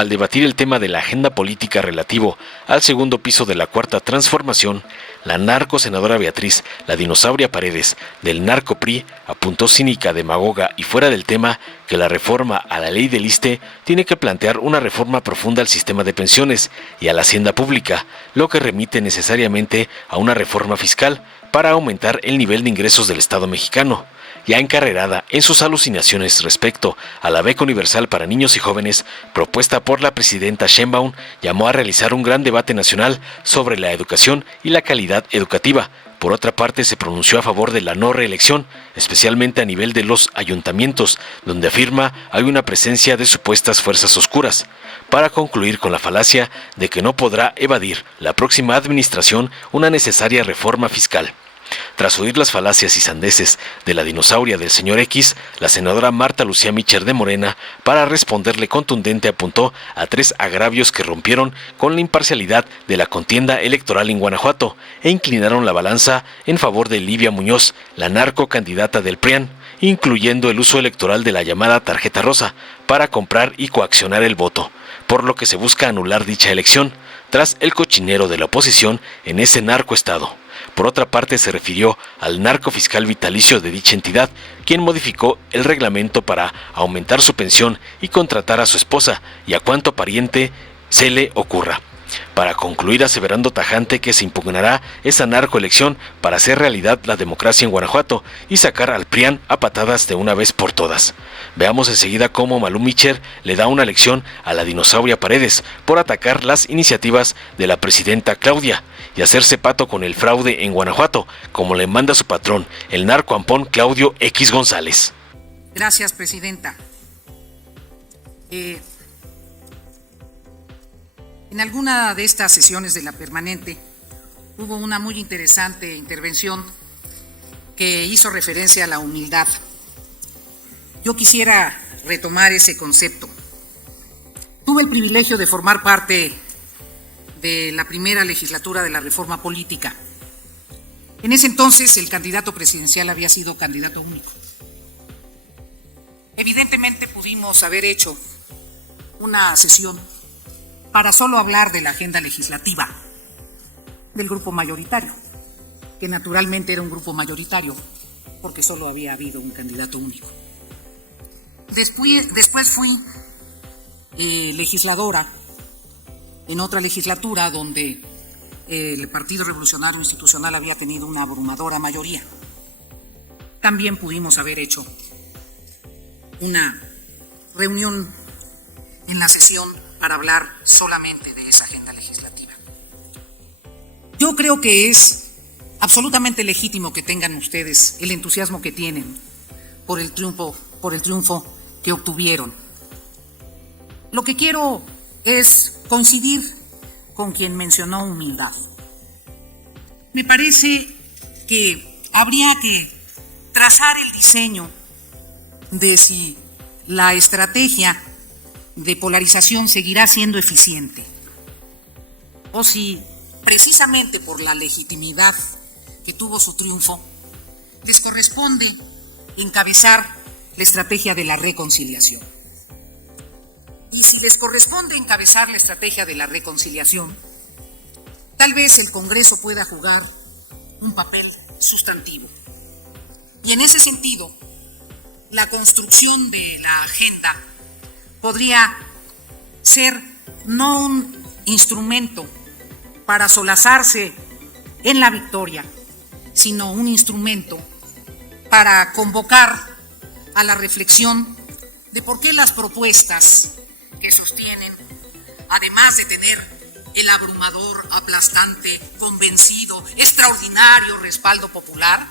Al debatir el tema de la agenda política relativo al segundo piso de la Cuarta Transformación, la narcosenadora Beatriz La Dinosauria Paredes, del narco PRI, apuntó cínica, demagoga y fuera del tema que la reforma a la ley del ISSSTE tiene que plantear una reforma profunda al sistema de pensiones y a la hacienda pública, lo que remite necesariamente a una reforma fiscal para aumentar el nivel de ingresos del Estado mexicano. Ya encarrerada en sus alucinaciones respecto a la beca universal para niños y jóvenes propuesta por la presidenta Sheinbaum, llamó a realizar un gran debate nacional sobre la educación y la calidad educativa. Por otra parte, se pronunció a favor de la no reelección, especialmente a nivel de los ayuntamientos, donde afirma hay una presencia de supuestas fuerzas oscuras, para concluir con la falacia de que no podrá evadir la próxima administración una necesaria reforma fiscal. Tras oír las falacias y sandeces de la dinosauria del señor X, la senadora Marta Lucía Mitchell de Morena, para responderle contundente, apuntó a 3 agravios que rompieron con la imparcialidad de la contienda electoral en Guanajuato e inclinaron la balanza en favor de Livia Muñoz, la narcocandidata del PRIAN, incluyendo el uso electoral de la llamada tarjeta rosa para comprar y coaccionar el voto, por lo que se busca anular dicha elección, tras el cochinero de la oposición en ese narcoestado. Por otra parte, se refirió al narcofiscal vitalicio de dicha entidad, quien modificó el reglamento para aumentar su pensión y contratar a su esposa y a cuanto pariente se le ocurra. Para concluir aseverando tajante que se impugnará esa narcoelección para hacer realidad la democracia en Guanajuato y sacar al PRIAN a patadas de una vez por todas. Veamos enseguida cómo Malú Mitchell le da una lección a la dinosauria Paredes por atacar las iniciativas de la presidenta Claudia y hacerse pato con el fraude en Guanajuato, como le manda su patrón, el narcoampón Claudio X González. Gracias, presidenta. En alguna de estas sesiones de la permanente hubo una muy interesante intervención que hizo referencia a la humildad. Yo quisiera retomar ese concepto. Tuve el privilegio de formar parte de la primera legislatura de la reforma política. En ese entonces el candidato presidencial había sido candidato único. Evidentemente pudimos haber hecho una sesión para solo hablar de la agenda legislativa del grupo mayoritario, que naturalmente era un grupo mayoritario porque solo había habido un candidato único. Después fui legisladora en otra legislatura donde el Partido Revolucionario Institucional había tenido una abrumadora mayoría. También pudimos haber hecho una reunión en la sesión para hablar solamente de esa agenda legislativa. Yo creo que es absolutamente legítimo que tengan ustedes el entusiasmo que tienen por el triunfo que obtuvieron. Lo que quiero es coincidir con quien mencionó humildad. Me parece que habría que trazar el diseño de si la estrategia de polarización seguirá siendo eficiente o si precisamente por la legitimidad que tuvo su triunfo les corresponde encabezar la estrategia de la reconciliación. Y si les corresponde encabezar la estrategia de la reconciliación, tal vez el Congreso pueda jugar un papel sustantivo. Y en ese sentido, la construcción de la agenda podría ser no un instrumento para solazarse en la victoria, sino un instrumento para convocar a la reflexión de por qué las propuestas que sostienen, además de tener el abrumador, aplastante, convencido, extraordinario respaldo popular,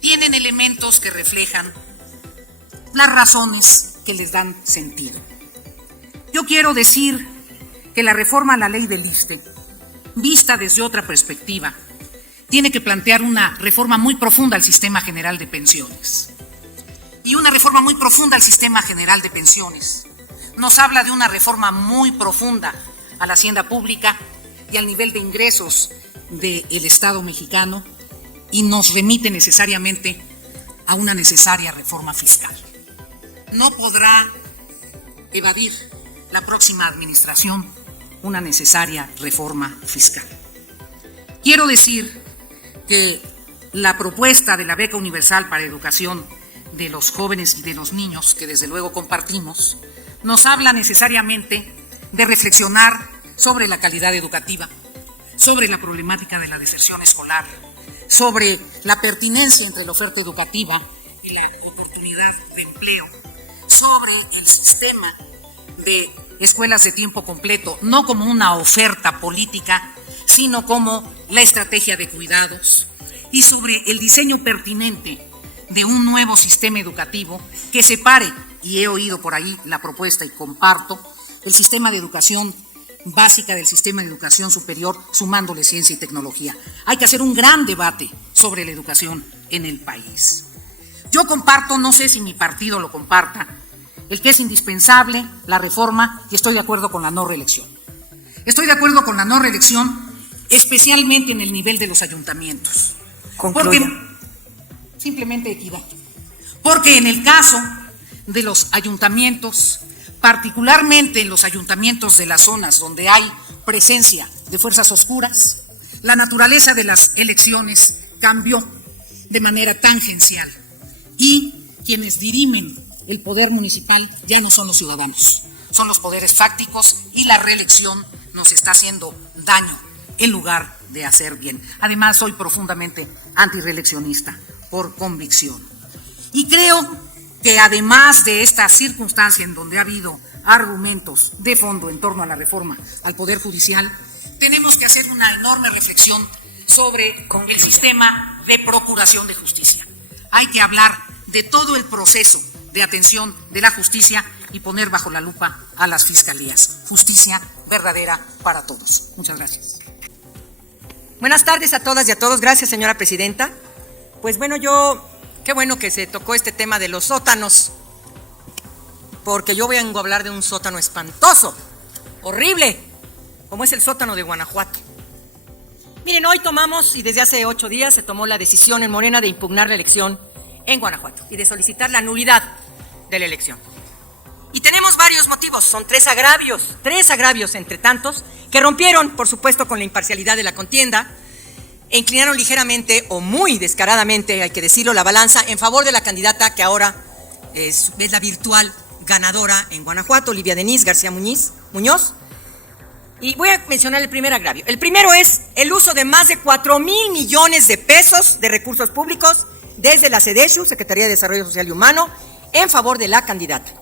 tienen elementos que reflejan las razones que les dan sentido. Yo quiero decir que la reforma a la ley del ISSSTE, vista desde otra perspectiva, tiene que plantear una reforma muy profunda al sistema general de pensiones. Y una reforma muy profunda al sistema general de pensiones nos habla de una reforma muy profunda a la hacienda pública y al nivel de ingresos del Estado mexicano y nos remite necesariamente a una necesaria reforma fiscal. No podrá evadir la próxima administración una necesaria reforma fiscal. Quiero decir que la propuesta de la beca universal para educación de los jóvenes y de los niños, que desde luego compartimos, nos habla necesariamente de reflexionar sobre la calidad educativa, sobre la problemática de la deserción escolar, sobre la pertinencia entre la oferta educativa y la oportunidad de empleo, sobre el sistema de escuelas de tiempo completo, no como una oferta política, sino como la estrategia de cuidados, y sobre el diseño pertinente de un nuevo sistema educativo que separe, y he oído por ahí la propuesta y comparto, el sistema de educación básica del sistema de educación superior, sumándole ciencia y tecnología. Hay que hacer un gran debate sobre la educación en el país. Yo comparto, no sé si mi partido lo comparta, el que es indispensable la reforma, y estoy de acuerdo con la no reelección. Estoy de acuerdo con la no reelección, especialmente en el nivel de los ayuntamientos. Concluya. Porque, simplemente equidad. Porque en el caso de los ayuntamientos, particularmente en los ayuntamientos de las zonas donde hay presencia de fuerzas oscuras, la naturaleza de las elecciones cambió de manera tangencial y quienes dirimen el poder municipal ya no son los ciudadanos, son los poderes fácticos, y la reelección nos está haciendo daño en lugar de hacer bien. Además, soy profundamente antirreeleccionista por convicción. Y creo que además de esta circunstancia en donde ha habido argumentos de fondo en torno a la reforma al Poder Judicial, tenemos que hacer una enorme reflexión sobre el sistema de procuración de justicia. Hay que hablar de todo el proceso de atención de la justicia y poner bajo la lupa a las fiscalías. Justicia verdadera para todos. Muchas gracias. Buenas tardes a todas y a todos. Gracias, señora presidenta. Pues bueno, qué bueno que se tocó este tema de los sótanos, porque yo vengo a hablar de un sótano espantoso, horrible, como es el sótano de Guanajuato. Miren, hoy tomamos, y desde hace 8 días se tomó la decisión en Morena de impugnar la elección en Guanajuato y de solicitar la nulidad de la elección. Y tenemos varios motivos, son tres agravios entre tantos, que rompieron, por supuesto, con la imparcialidad de la contienda, e inclinaron ligeramente o muy descaradamente, hay que decirlo, la balanza en favor de la candidata que ahora es la virtual ganadora en Guanajuato, Olivia Denise García Muñoz. Y voy a mencionar el primer agravio. El primero es el uso de más de 4,000 millones de pesos de recursos públicos desde la SEDESHU, Secretaría de Desarrollo Social y Humano, en favor de la candidata.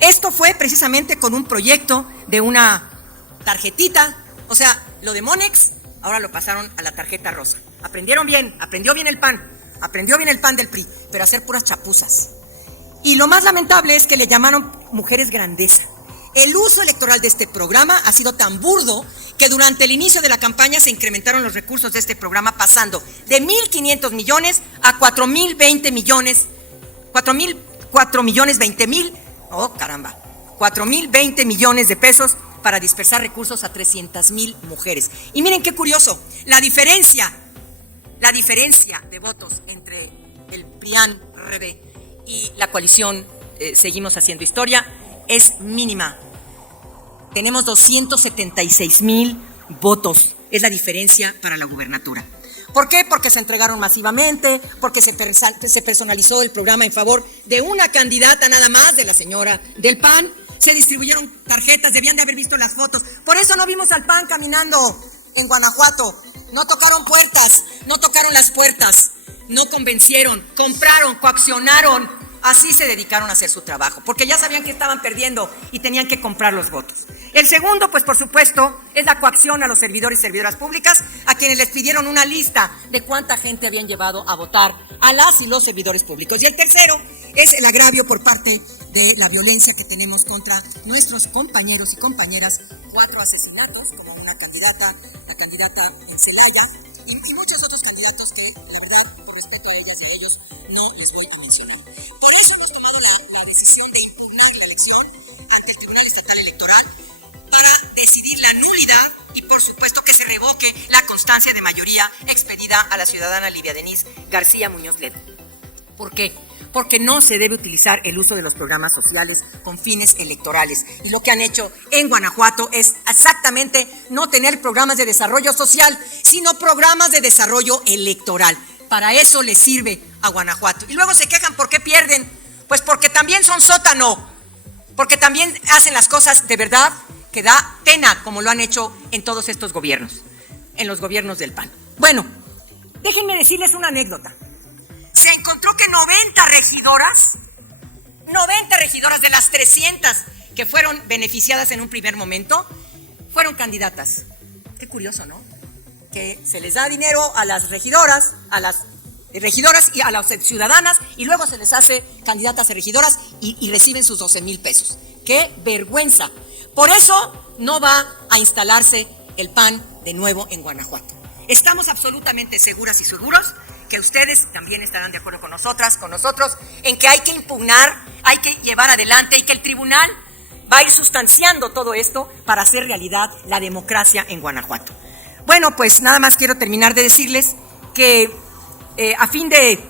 Esto fue precisamente con un proyecto de una tarjetita, o sea, lo de Monex, ahora lo pasaron a la tarjeta rosa. Aprendió bien el PAN del PRI, pero hacer puras chapuzas. Y lo más lamentable es que le llamaron mujeres grandeza. El uso electoral de este programa ha sido tan burdo que durante el inicio de la campaña se incrementaron los recursos de este programa, pasando de 1,500 millones a 4,020 millones, 4,020 millones de pesos para dispersar recursos a 300,000 mujeres. Y miren qué curioso, la diferencia de votos entre el PRIAN-RD y la coalición Seguimos Haciendo Historia es mínima. Tenemos 276,000 votos, es la diferencia para la gubernatura. ¿Por qué? Porque se entregaron masivamente, porque se personalizó el programa en favor de una candidata nada más, de la señora del PAN. Se distribuyeron tarjetas, debían de haber visto las fotos. Por eso no vimos al PAN caminando en Guanajuato. No tocaron puertas, no tocaron las puertas, no convencieron, compraron, coaccionaron. Así se dedicaron a hacer su trabajo, porque ya sabían que estaban perdiendo y tenían que comprar los votos. El segundo, pues por supuesto, es la coacción a los servidores y servidoras públicas, a quienes les pidieron una lista de cuánta gente habían llevado a votar a las y los servidores públicos. Y el tercero es el agravio por parte de la violencia que tenemos contra nuestros compañeros y compañeras. 4 asesinatos, como una candidata, la candidata en Celaya, y muchos otros candidatos que, la verdad, por respeto a ellas y a ellos, no les voy a mencionar. Por eso hemos tomado la decisión de impugnar la elección ante el Tribunal Estatal Electoral para decidir la nulidad y, por supuesto, que se revoque la constancia de mayoría expedida a la ciudadana Olivia Denise García Muñoz Ledo. ¿Por qué? porque no se debe utilizar el uso de los programas sociales con fines electorales. Y lo que han hecho en Guanajuato es exactamente no tener programas de desarrollo social, sino programas de desarrollo electoral. Para eso les sirve a Guanajuato. Y luego se quejan, ¿por qué pierden? Pues porque también son sótano, porque también hacen las cosas de verdad que da pena, como lo han hecho en todos estos gobiernos, en los gobiernos del PAN. Bueno, déjenme decirles una anécdota. Se encontró que 90 regidoras de las 300 que fueron beneficiadas en un primer momento, fueron candidatas. Qué curioso, ¿no? Que se les da dinero a las regidoras y a las ciudadanas, y luego se les hace candidatas a regidoras y reciben sus 12,000 pesos. ¡Qué vergüenza! Por eso no va a instalarse el PAN de nuevo en Guanajuato. Estamos absolutamente seguras y seguros que ustedes también estarán de acuerdo con nosotros, en que hay que impugnar, hay que llevar adelante y que el tribunal va a ir sustanciando todo esto para hacer realidad la democracia en Guanajuato. Bueno, pues nada más quiero terminar de decirles que a fin de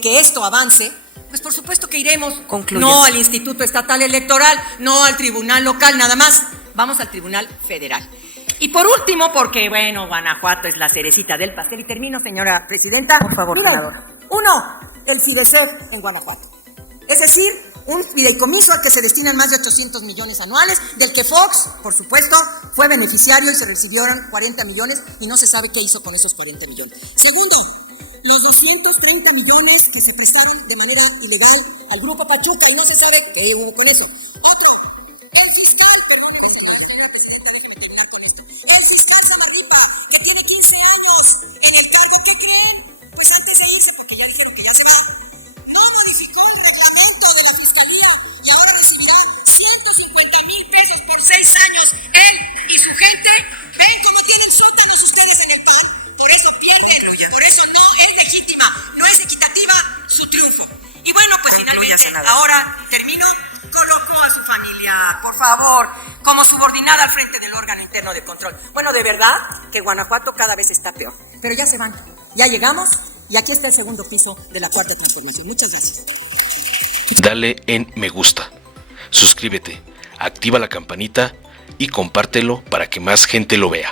que esto avance, pues por supuesto que iremos, no al Instituto Estatal Electoral, no al Tribunal Local, nada más, vamos al Tribunal Federal. Y por último, porque bueno, Guanajuato es la cerecita del pastel, y termino, señora presidenta. Por favor, senador. Uno, el FIDESEF en Guanajuato. Es decir, un fideicomiso al que se destinan más de 800 millones anuales, del que Fox, por supuesto, fue beneficiario y se recibieron 40 millones y no se sabe qué hizo con esos 40 millones. Segundo, los 230 millones que se prestaron de manera ilegal al Grupo Pachuca y no se sabe qué hubo con eso. Otro, el fiscal, perdóneme, señora presidenta, déjeme terminar con esto. El fiscal Samarripa, que tiene 15 años en el cargo, ¿qué creen? Pues antes de irse, porque ya dijeron que ya se va, no modificó el reglamento de la fiscalía y ahora recibirá 150,000 pesos por 6 años. Él y su gente, ven cómo tienen sótanos ustedes en el PAN, por eso pierden, por eso no es legítima, no es equitativa su triunfo. Y bueno, pues finalmente, ahora termino, colocó a su familia, por favor, como subordinada al frente del órgano interno de control. Bueno, de verdad que Guanajuato cada vez está peor, pero ya se van, ya llegamos. Y aquí está el segundo piso de la Cuarta Transformación. Muchas gracias. Dale en me gusta, suscríbete, activa la campanita y compártelo para que más gente lo vea.